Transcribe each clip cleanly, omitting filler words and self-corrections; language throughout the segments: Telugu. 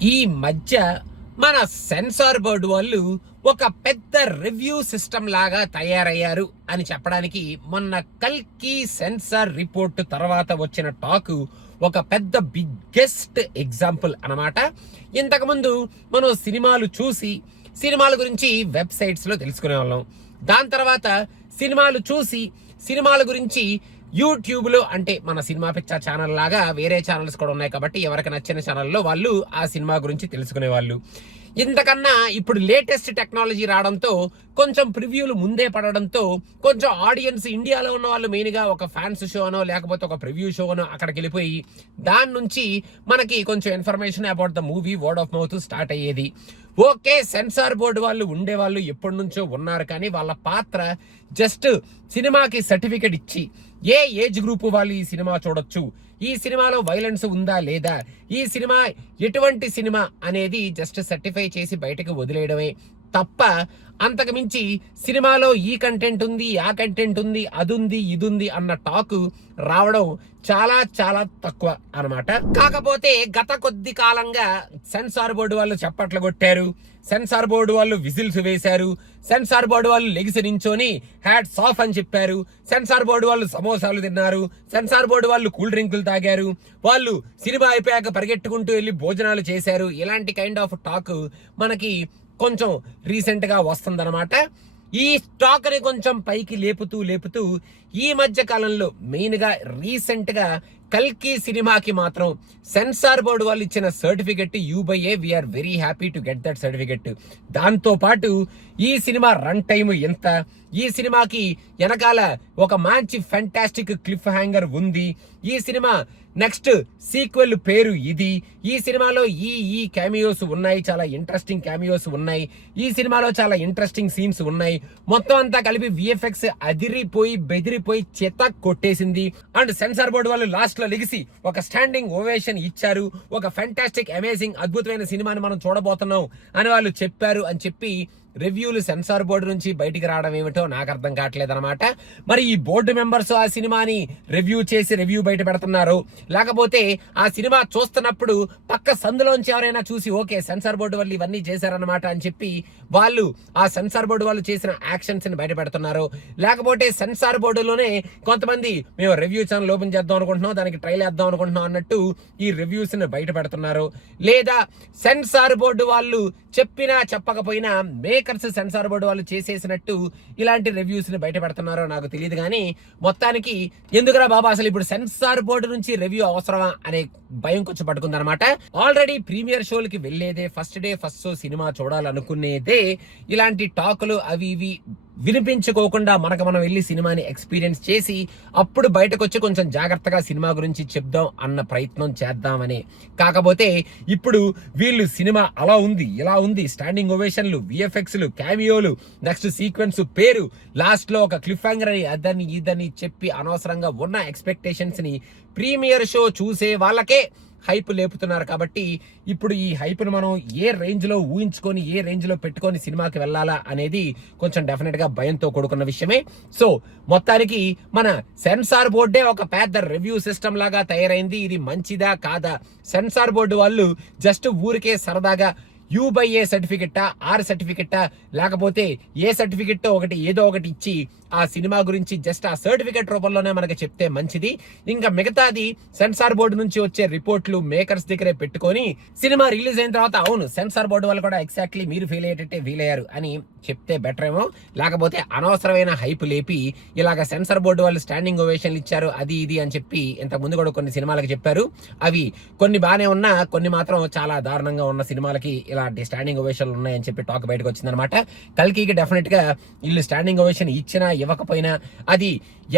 ఈ మధ్య మన సెన్సార్ బోర్డు వాళ్ళు ఒక పెద్ద రివ్యూ సిస్టమ్ లాగా తయారయ్యారు అని చెప్పడానికి మొన్న కల్కి సెన్సార్ రిపోర్ట్ తర్వాత వచ్చిన టాక్ ఒక పెద్ద బిగ్గెస్ట్ ఎగ్జాంపుల్ అన్నమాట. ఇంతకుముందు మనం సినిమాలు చూసి సినిమాల గురించి వెబ్సైట్స్లో తెలుసుకునే వాళ్ళం. దాని తర్వాత సినిమాలు చూసి సినిమాల గురించి యూట్యూబ్లో, అంటే మన సినిమా పిక్చర్ ఛానల్ లాగా వేరే ఛానల్స్ కూడా ఉన్నాయి కాబట్టి ఎవరికి నచ్చిన ఛానల్లో వాళ్ళు ఆ సినిమా గురించి తెలుసుకునే వాళ్ళు. ఇంతకన్నా ఇప్పుడు లేటెస్ట్ టెక్నాలజీ రావడంతో కొంచెం ప్రివ్యూలు ముందే పడడంతో కొంచెం ఆడియన్స్ ఇండియాలో ఉన్న వాళ్ళు మెయిన్గా ఒక ఫ్యాన్స్ షోనో లేకపోతే ఒక ప్రివ్యూ షోనో అక్కడికి వెళ్ళిపోయి దాని నుంచి మనకి కొంచెం information about the movie word of mouth start అయ్యేది. ఓకే, సెన్సార్ బోర్డు వాళ్ళు ఉండేవాళ్ళు ఎప్పటి నుంచో ఉన్నారు, కానీ వాళ్ళ పాత్ర జస్ట్ సినిమాకి సర్టిఫికెట్ ఇచ్చి ఏ ఏజ్ గ్రూప్ వాళ్ళు ఈ సినిమా చూడొచ్చు, ఈ సినిమాలో వైలెన్స్ ఉందా లేదా, ఈ సినిమా ఎటువంటి సినిమా అనేది జస్ట్ సర్టిఫై చేసి బయటకు వదిలేయడమే తప్ప అంతకు మించి సినిమాలో ఈ కంటెంట్ ఉంది, ఆ కంటెంట్ ఉంది, అదుంది ఇదుంది అన్న టాక్ రావడం చాలా చాలా తక్కువ అనమాట. కాకపోతే గత కొద్ది కాలంగా సెన్సార్ బోర్డు వాళ్ళు చప్పట్లు కొట్టారు, సెన్సార్ బోర్డు వాళ్ళు విజిల్స్ వేశారు, సెన్సార్ బోర్డు వాళ్ళు లెగిసి నించొని హ్యాట్స్ ఆఫ్ అని చెప్పారు, సెన్సార్ బోర్డు వాళ్ళు సమోసాలు తిన్నారు, సెన్సార్ బోర్డు వాళ్ళు కూల్ డ్రింకులు తాగారు, వాళ్ళు సినిమా అయిపోయాక పరిగెట్టుకుంటూ వెళ్ళి భోజనాలు చేశారు. ఇలాంటి కైండ్ ఆఫ్ టాక్ మనకి కొంచెం రీసెంట్ గా వస్తుందన్నమాట. ఈ స్టాక్ ని కొంచెం పైకి లేపుతూ ఈ మధ్య కాలంలో మెయిన్ గా రీసెంట్ గా కల్కి సినిమాకి మాత్రం సెన్సార్ బోర్డు వాళ్ళు ఇచ్చిన certificate U by A, we are very happy to get that certificate. దాంతో పాటు ఈ సినిమా రన్ టైమ్ ఎంత, ఈ సినిమాకి వెనకాల ఒక మంచి ఫ్యాంటాస్టిక్ క్లిఫ్ హ్యాంగర్ ఉంది, ఈ సినిమా నెక్స్ట్ సీక్వెల్ పేరు ఇది, ఈ సినిమాలో ఈ క్యామియోస్ ఉన్నాయి, చాలా ఇంట్రెస్టింగ్ క్యామియోస్ ఉన్నాయి, ఈ సినిమాలో చాలా ఇంట్రెస్టింగ్ సీన్స్ ఉన్నాయి, మొత్తం అంతా కలిపి విఎఫ్ఎక్స్ అదిరిపోయి బెదిరిపోయి చెత్త కొట్టేసింది. అండ్ సెన్సార్ బోర్డు వాళ్ళు లాస్ట్ లో లెగిసి ఒక స్టాండింగ్ ఓవేషన్ ఇచ్చారు, ఒక ఫ్యాంటాస్టిక్ అమేజింగ్ అద్భుతమైన సినిమాని మనం చూడబోతున్నాం అని వాళ్ళు చెప్పారు అని చెప్పి రివ్యూలు సెన్సార్ బోర్డు నుంచి బయటికి రావడం ఏమిటో నాకు అర్థం కావట్లేదు అనమాట. మరి ఈ బోర్డు మెంబర్స్ ఆ సినిమాని రివ్యూ చేసి రివ్యూ బయట పెడుతున్నారు, లేకపోతే ఆ సినిమా చూస్తున్నప్పుడు పక్క సందులోంచి ఎవరైనా చూసి ఓకే సెన్సార్ బోర్డు వాళ్ళు ఇవన్నీ చేశారనమాట అని చెప్పి వాళ్ళు ఆ సెన్సార్ బోర్డు వాళ్ళు చేసిన యాక్షన్స్ ని బయట పెడుతున్నారు, లేకపోతే సెన్సార్ బోర్డులోనే కొంతమంది మేము రివ్యూ ఛానల్ ఓపెన్ చేద్దాం అనుకుంటున్నాం, దానికి ట్రైల్ వేద్దాం అనుకుంటున్నాం అన్నట్టు ఈ రివ్యూస్ ని బయట పెడుతున్నారు, లేదా సెన్సార్ బోర్డు వాళ్ళు చెప్పినా చెప్పకపోయినా మేకర్స్ సెన్సార్ బోర్డు వాళ్ళు చేసేసినట్టు ఇలాంటి రివ్యూస్ ని బయట పెడుతున్నారో నాకు తెలియదు. కానీ మొత్తానికి ఎందుకురా బాబా అసలు ఇప్పుడు సెన్సార్ బోర్డు నుంచి రివ్యూ అవసరమా అనే భయం కొంచెం పట్టుకుందనమాట. ఆల్రెడీ ప్రీమియర్ షోలకి వెళ్లేదే, ఫస్ట్ డే ఫస్ట్ షో సినిమా చూడాలనుకునేదే ఇలాంటి టాకులు అవి ఇవి వినిపించుకోకుండా మనం వెళ్ళి సినిమాని ఎక్స్పీరియన్స్ చేసి అప్పుడు బయటకు వచ్చి కొంచెం జాగ్రత్తగా సినిమా గురించి చెప్దాం అన్న ప్రయత్నం చేద్దామని. కాకపోతే ఇప్పుడు వీళ్ళు సినిమా అలా ఉంది ఇలా ఉంది, స్టాండింగ్ ఓవేషన్లు, విఎఫ్ఎక్స్లు, క్యామియోలు, నెక్స్ట్ సీక్వెన్స్ పేరు, లాస్ట్ లో ఒక క్లిఫ్ హ్యాంగర్ అని అదని ఇదని చెప్పి అనవసరంగా ఉన్న ఎక్స్పెక్టేషన్స్ ని ప్రీమియర్ షో చూసే వాళ్ళకే హైప్ లేపుతున్నారు. కాబట్టి ఇప్పుడు ఈ హైప్ను మనం ఏ రేంజ్ లో ఊహించుకొని ఏ రేంజ్ లో పెట్టుకొని సినిమాకి వెళ్ళాలా అనేది కొంచెం డెఫినెట్ గా భయంతో కూడుకున్న విషయమే. సో మొత్తానికి మన సెన్సార్ బోర్డే ఒక పెద్ద రివ్యూ సిస్టమ్ లాగా తయారైంది. ఇది మంచిదా కాదా, సెన్సార్ బోర్డు వాళ్ళు జస్ట్ ఊరికే సరదాగా యూబైఏ సర్టిఫికెట్టా, ఆర్ సర్టిఫికెట్టా, లేకపోతే ఏ సర్టిఫికెట్ ఒకటి ఏదో ఒకటి ఇచ్చి ఆ సినిమా గురించి జస్ట్ ఆ సర్టిఫికెట్ రూపంలోనే మనకి చెప్తే మంచిది. ఇంకా మిగతాది సెన్సార్ బోర్డు నుంచి వచ్చే రిపోర్ట్లు మేకర్స్ దగ్గరే పెట్టుకొని సినిమా రిలీజ్ అయిన తర్వాత అవును సెన్సార్ బోర్డు వాళ్ళు కూడా ఎగ్జాక్ట్లీ మీరు ఫీల్ అయ్యేటట్టే ఫీల్ అయ్యారు అని చెప్తే బెటర్ ఏమో. లేకపోతే అనవసరమైన హైప్ లేపి ఇలాగ సెన్సార్ బోర్డు వాళ్ళు స్టాండింగ్ ఓవేషన్లు ఇచ్చారు అది ఇది అని చెప్పి ఇంతకు ముందు కూడా కొన్ని సినిమాలకి చెప్పారు. అవి కొన్ని బాగానే ఉన్నా కొన్ని మాత్రం చాలా దారుణంగా ఉన్న సినిమాలకి ఇలాంటి స్టాండింగ్ ఓవేషన్లు ఉన్నాయని చెప్పి టాక్ బయటకు వచ్చిందనమాట. కల్కికి డెఫినెట్ గా వీళ్ళు స్టాండింగ్ ఓవేషన్ ఇచ్చినా ఇవ్వకపోయినా అది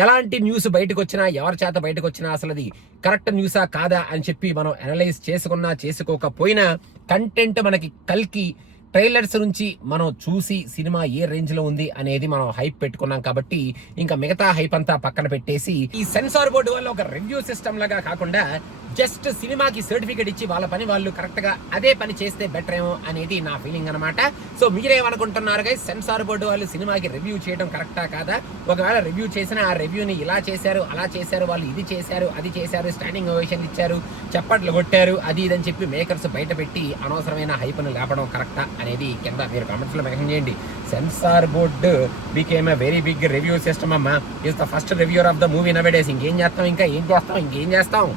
ఎలాంటి న్యూస్ బయటకు వచ్చినా ఎవరి చేత బయటకు వచ్చినా అసలు అది కరెక్ట్ న్యూసా కాదా అని చెప్పి మనం అనలైజ్ చేసుకున్నా చేసుకోకపోయినా కంటెంట్ మనకి కల్కి ట్రైలర్స్ నుంచి మనం చూసి సినిమా ఏ రేంజ్ లో ఉంది అనేది మనం హైప్ పెట్టుకున్నాం. కాబట్టి ఇంకా మిగతా హైప్ అంతా పక్కన పెట్టేసి ఈ సెన్సార్ బోర్డు వల్ల ఒక రివ్యూ సిస్టమ్ లాగా కాకుండా జస్ట్ సినిమాకి సర్టిఫికేట్ ఇచ్చి వాళ్ళ పని వాళ్ళు కరెక్ట్ గా అదే పని చేస్తే బెటర్ ఏమో అనేది నా ఫీలింగ్ అనమాట. సో మీరేమనుకుంటున్నారు గైస్, సెన్సార్ బోర్డు వాళ్ళు సినిమాకి రివ్యూ చేయడం కరెక్టా కాదా? ఒకవేళ రివ్యూ చేసిన ఆ రివ్యూని ఇలా చేశారు అలా చేశారు, వాళ్ళు ఇది చేశారు అది చేశారు, స్టాండింగ్ ఓవేషన్ ఇచ్చారు, చప్పట్లు కొట్టారు, అది ఇదని చెప్పి మేకర్స్ బయట పెట్టి అనవసరమైన హైప్ను లేపడం కరెక్టా అనేది కింద మీరు కామెంట్స్ లో మెన్షన్ చేయండి. Censor board became a very big review system అమ్మా. Is the first reviewer of the movie nowadays. ఇంకేం చేస్తాం, ఇంకా ఏం చేస్తాం, ఇంకేం చేస్తాం.